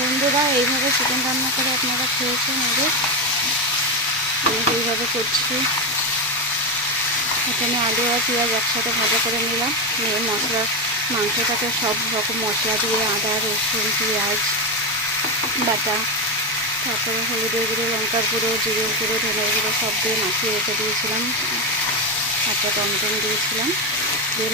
বন্ধুরা, এইভাবে চিকেন রান্না করে আপনারা খেয়েছেন আগে? আমি এইভাবে করছি। এখানে আলু আর পেঁয়াজ একসাথে ভাজা করে নিলাম, নিয়ে মাংসটাকে সব রকম মশলা দিয়ে আদা রসুন পেঁয়াজ বাটা, তারপরে হলুদের গুঁড়ো লঙ্কার গুঁড়ো জিরের গুঁড়ো ধনের গুঁড়ো সব দিয়ে মাখিয়ে রেখে দিয়েছিলাম। একটা টমেটো দিয়েছিলাম, দিয়ে